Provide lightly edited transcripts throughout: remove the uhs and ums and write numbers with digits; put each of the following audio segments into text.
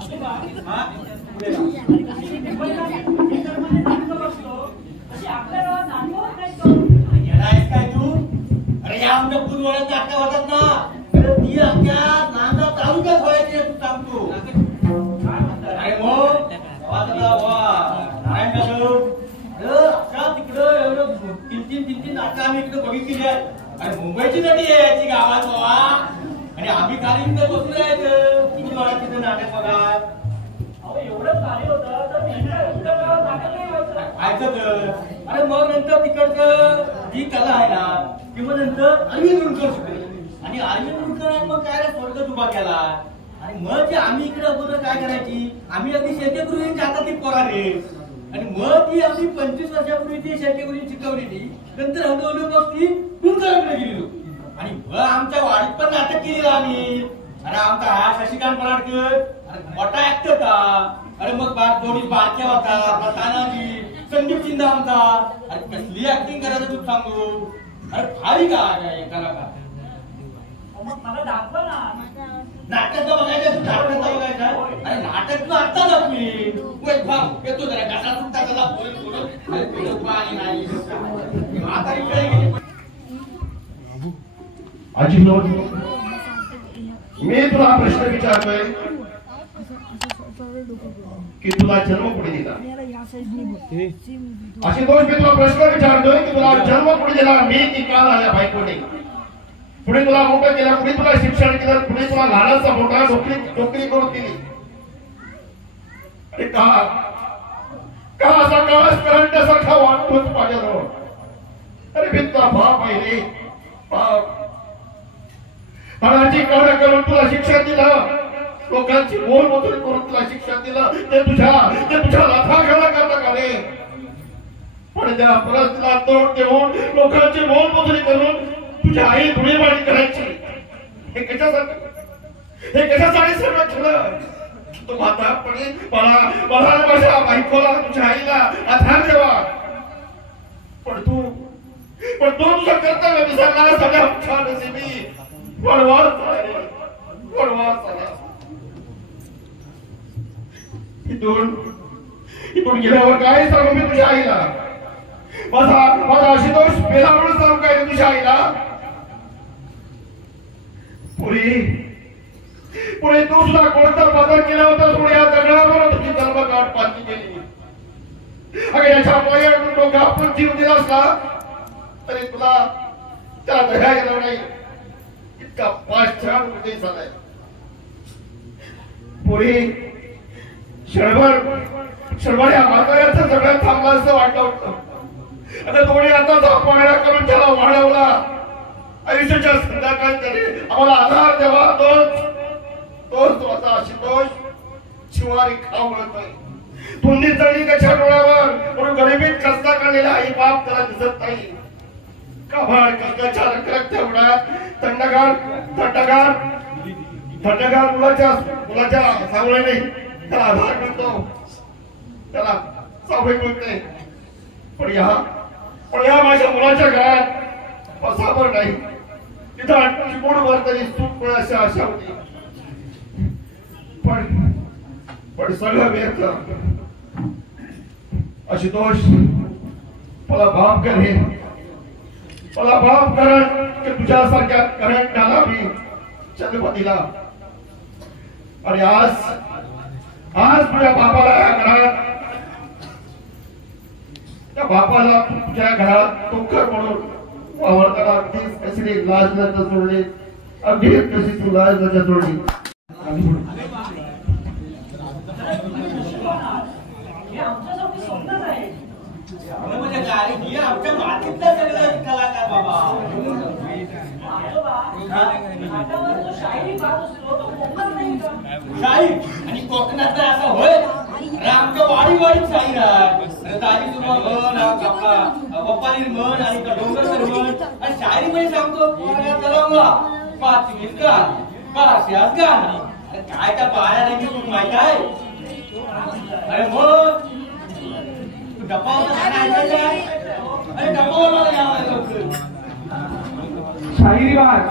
काय तू? अरे या आमच्या पूर्वळ्यात नाटक होतात ना, ती अख्ख्या नांदगाव तालुक्यात व्हायची तू सांगतो. अरे मग तिकडं एवढं तीन नाटक आम्ही इकडे बघितली आहेत. अरे मुंबईची नटी आहे याची गावात बाबा, आणि आम्ही खाली इकडे बसलो आहेत किती मला तिथं नाटक बघा. एवढं भारी होतं तर अरे मग नंतर तिकडचं जी कला आहे ना किंवा नंतर अरविंद रुणकर शिकले, आणि अरविंद रुणकर मग काय स्वर्ग उभा केला. आणि मग जे आम्ही इकडे अगोदर काय करायची, आम्ही अगदी शेतीगृहींच्या हातातली पोराने, आणि मग ती आम्ही 25 वर्षापूर्वी ती शेतीगृही शिकवलेली. नंतर हळूहळू मग ती रुणकरांकडे गेलेलो, आणि मग आमच्या वाडीत पण नाटक केलेलं आम्ही. अरे आमचा हा शशिकांत पराडकर मोठा ऍक्टर होता. अरे मग दोन्ही बारक्या होता, तानाजी, संदीप शिंदे आमचा. अरे कसली ऍक्टिंग करायचं तू सांगू. अरे भारी काय कलाकार. मला दाखवा ना नाटक बघायचं, तू नाटक बघायचं. अरे नाटक तू आता दाखवी येतो जरा कसा सुद्धा त्याला अजिनोद, मी तुला प्रश्न विचारतोय की तुला जन्म कुठे दिला. आशुतोष, मी तुला प्रश्न विचारतोय की तुला जन्म कुठे दिला. मी ती काल आल्या बायकोने पुढे तुला मोठं केलं, पुढे तुला शिक्षण केलं, पुढे तुला लहानाचा मोठा नोकरी करून दिली. अरे का असा काळच करंट्यासारखा वाटतोच माझ्याजवळ. अरे मी तुला बाप आहे रे, बाप. मनाची काढ करून तुला शिक्षण दिलं, लोकांची मोलमजुरी करून तुला शिक्षण दिलं. ते तुझ्या लाथाखाला करता का रे. पण त्या परस्तीला तोंड देऊन लोकांची मोलमजुरी करून तुझ्या आई गुन्हेगारी करायची. हे कशासाठी सर्व केलं. तू म्हातारपणी मला माझ्या बायकोला, तुझ्या आईला आधार द्यावा. पण तू तुझं कर्तव्य विसरला. सगळ्या छान नशिबी वळवार इथून गेल्यावर काय सांगू मी तुझ्या आईला. माझा आशुतोष मेला म्हणून सांगू काय तुझ्या आईला. पुढे तू सुद्धा कोणता बदल केला होता. पुढे या दगडावर तुझी जन्मगाठ पालखी केली. अगं याच्या पायातून लोक आपण जीव दिला असला तरी तुला त्याला दया गेला नाही. इतका पाषाण हृदय झालाय. पुढे क्षणभर या म्हाताऱ्याचं सगळं थांबलं असं वाटलं होतं. आता दोन्ही आता पाळणा करून त्याला वाढवला. आयुष्याच्या संध्याकाळी त्याने आम्हाला आधार द्यावा. तोच माझा आशुतोष शिवारी खाऊ म्हणतोय. धुंदी चढली त्याच्या डोळ्यावर, म्हणून गरिबीत कष्ट काढलेला आई बाप त्याला दिसत नाही. काभाड कष्टाच्या रखरखत्या उन्हाळ्यात थंडगार मुलाच्या सावळ्याने त्याला आधार मिळतो, त्याला सावळी मिळते. पण या माझ्या मुलाच्या घरात बसावर नाही. तिथं चिमूडभर तरी सुख मिळायची आशा होती. पण सगळं व्यर्थ. आशुतोष, मला माफ कर की तुझ्यासारख्या करंटाला मी जन्म दिला. आणि आज तुझ्या बापाला या घरात, त्या बापाला तुझ्या घरात दुःखर म्हणून वावरताना अगदीच कशी लाज लज्जा सोडली. अगदीच कशी तू लाज लज्जा सोडली. आमच्या मातीतला सगळं कलाकार बाबा. शाहीर आणि कोकणातला असा होय. आमच्या वाडीत शाहीर आहे. ताजी तुला म्हण, पप्पानी म्हण आणि डोंगरकर म्हण. आणि शायरी मध्ये सांगतो काय त्या पाया नाही तू माहित आहे. अरे मग शाहिरी बात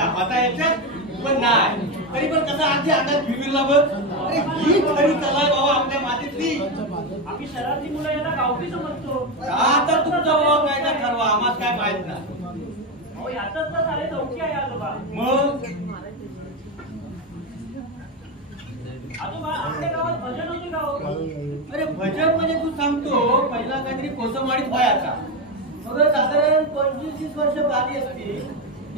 दाखवता याच्यात पण नाही. तरी पण कसं आधी अंगात भिविरला बघ. अरे ही खरी कला आहे बाबा आपल्या मातीतली. आम्ही शहरातली मुलं याला गावठी समजतो. आता तुमचा बाबा कायदा ठरवा, आम्हाला काय माहित नाही. अहो यातच तर सारे चौकी आहे आजोबा. मग आजोबा आपल्या गावात भजन होते का हो? अरे भजन म्हणजे तू सांगतो पहिला काहीतरी कोसंवाडीत व्हायचा. मग साधारण 25-30 वर्ष आधी असतील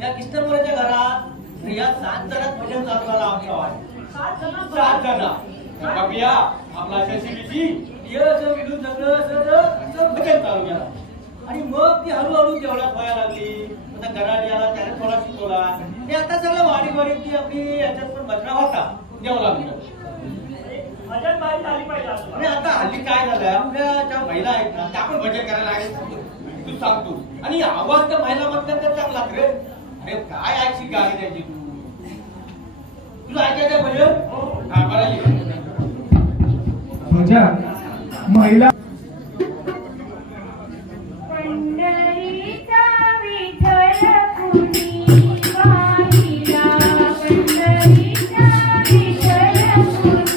या किस्टमराच्या घरात या 7 जणात भजन चालू झाला आमच्या वाट. 7 जण बाबिया आपला शशीबीची मिळून सगळं भजन चालू केला. आणि मग ती हळूहळू तेवढ्यात व्हायला लागली. आता घरात याला त्याने थोडा शिकवला आणि आता सगळं वाडी ती आपली याच्यात पण भजना होता देवा लागला. भजन बाहेर झाली पाहिजे आजोबा. आणि आता हल्ली काय झालंय आपल्या ज्या महिला आहेत ना त्या पण भजन करायला आहेत. तू सांगतो आणि आवाज त्या महिला म्हणतात तर चांगला रे. अरे काय ऐकशी गाणी त्याची तुला ऐकायचं भजन? हा बरं भजन महिला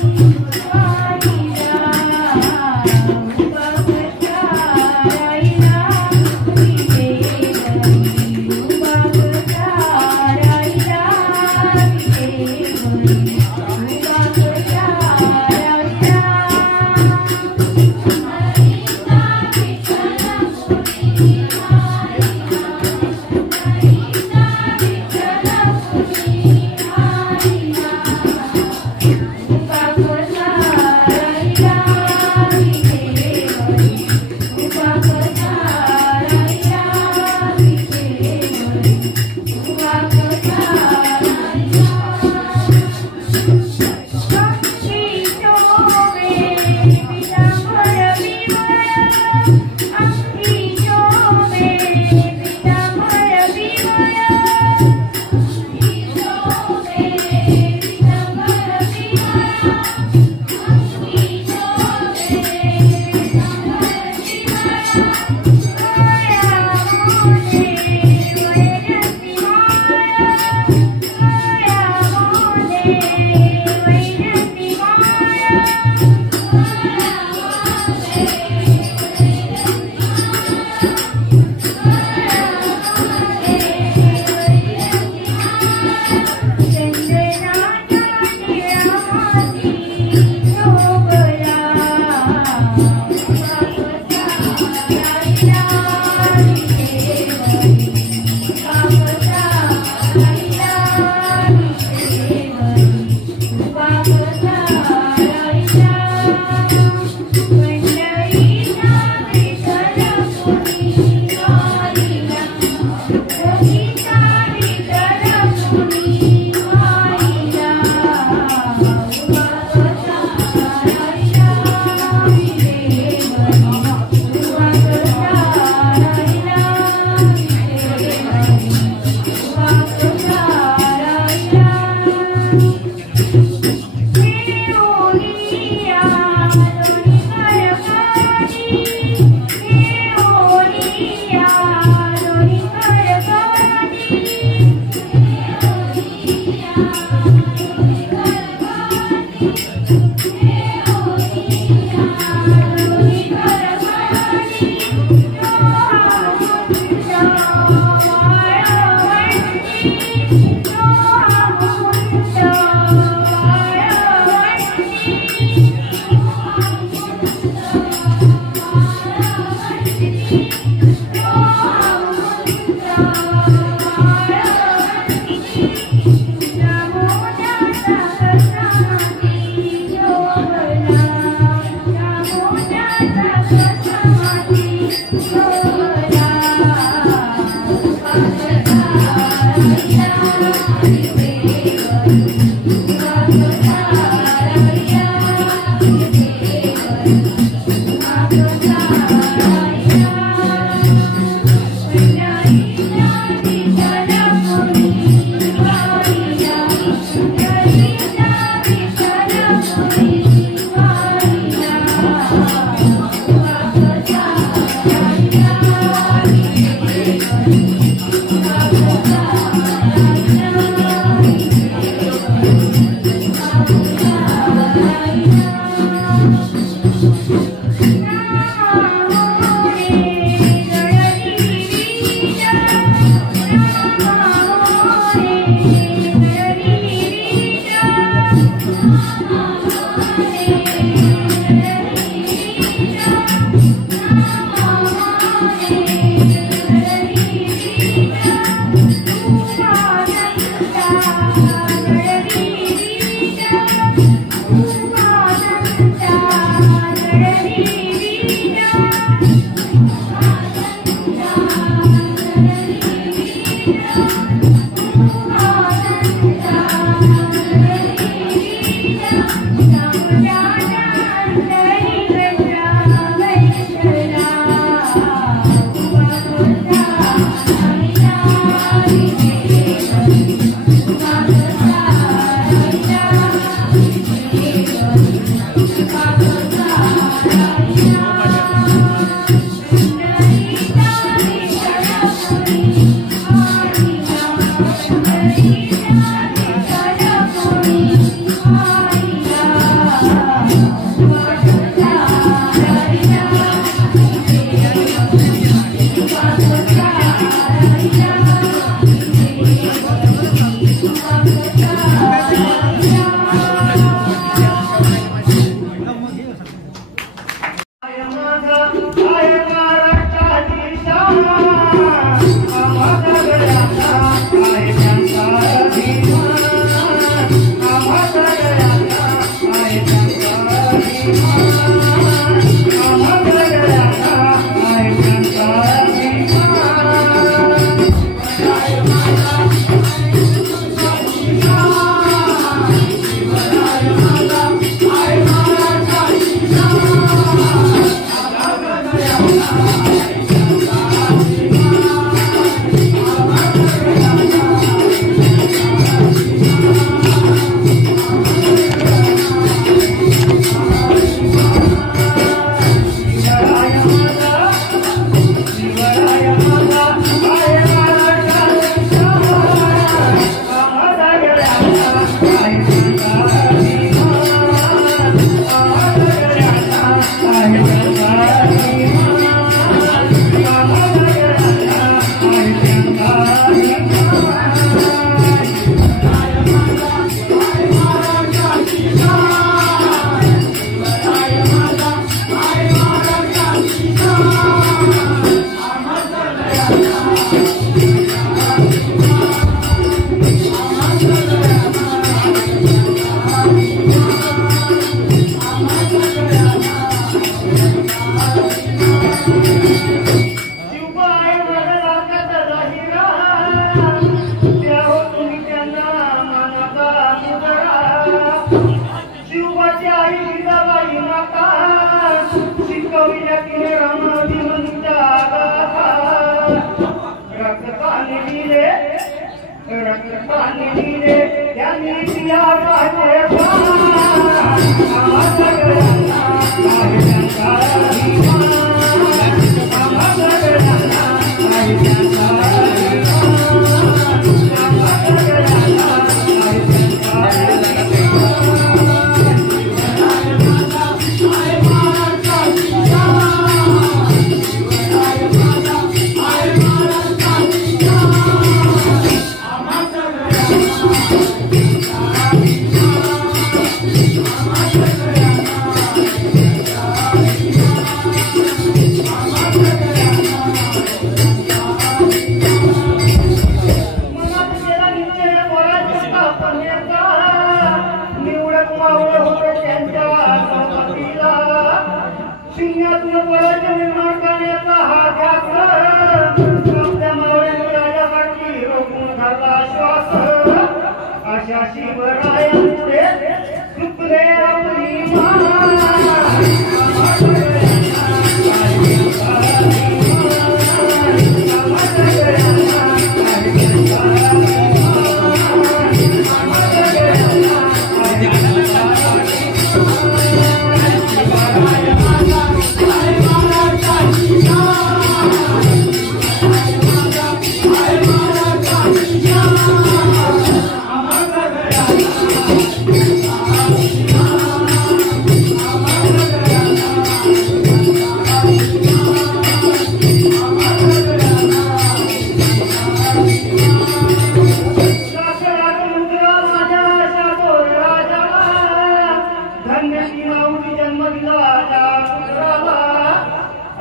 Yeah.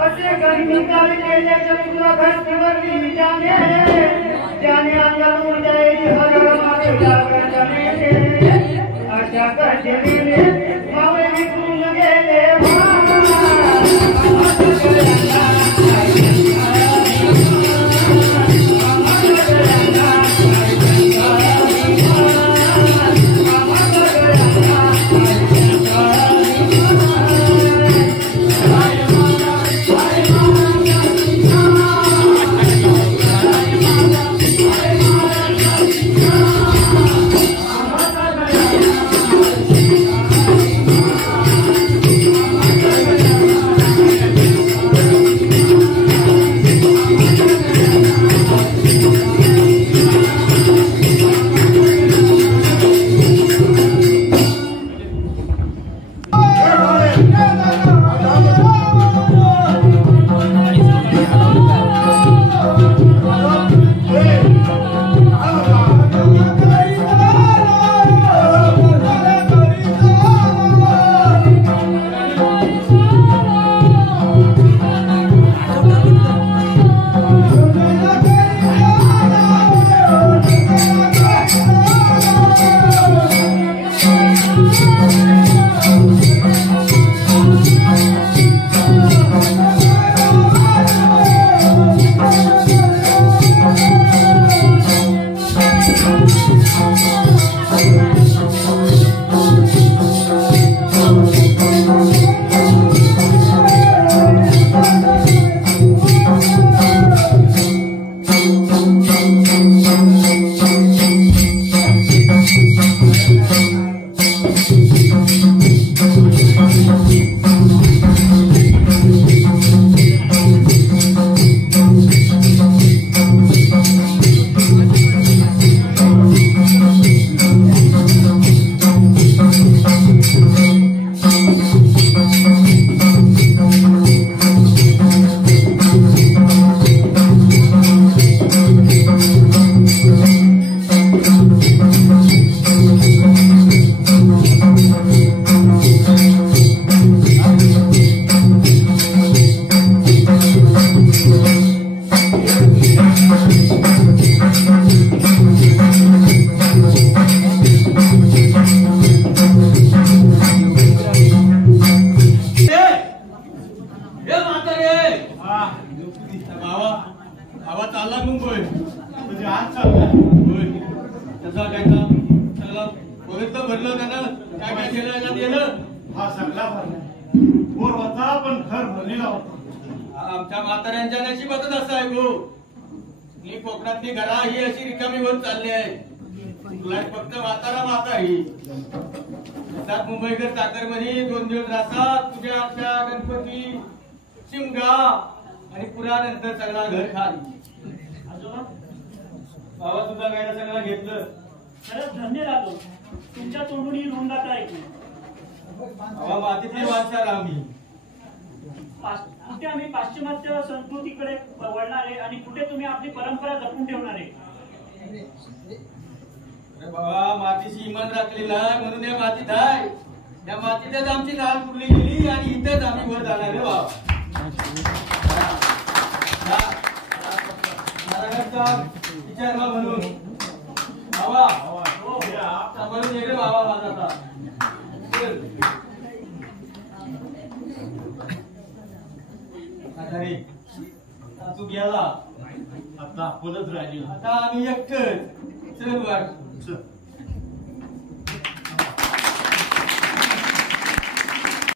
असे गणिताने केले तुला घरतीवर जाणे त्याने अंगात उडते हजार मागे जमीने अशा कशेने मावळे विकून गेले हा सगळा भरला बोर होता पण घर भरलेला होता. आमच्या म्हाताऱ्यांच्या नशिबातच असं आहे गो. ही कोकणातली घरा ही अशी रिकामी होत चालली आहे. तुला फक्त म्हातारा ही सात मुंबईकर चाकरमनी 2 दिवस राहतात. तुझ्या आपल्या गणपती शिमगा आणि पुरानंतर सगळा घर खाली. बाबा तुझा गायला सगळं घेतलं. खरंच धन्य झालो तुमच्या तोंडून ही नोंदात ऐकून. बाबा मातीतली वाचार आम्ही कुठे आम्ही पाश्चिमात्य संस्कृतीकडे वळणारे आणि कुठे तुम्ही आपली परंपरा जपून ठेवणारे. अरे बाबा मातीशी इमान राखलेला आहे म्हणून या मातीत आहे. या मातीतच आमची नाल पुरली गेली आणि इथेच आम्ही वर जाणार रे बाबा. विचार म्हणून बाबा म्हणून ये रे बाबा माझा तू गेला आता आपणच राहिली. आता आम्ही एकटच चल वाट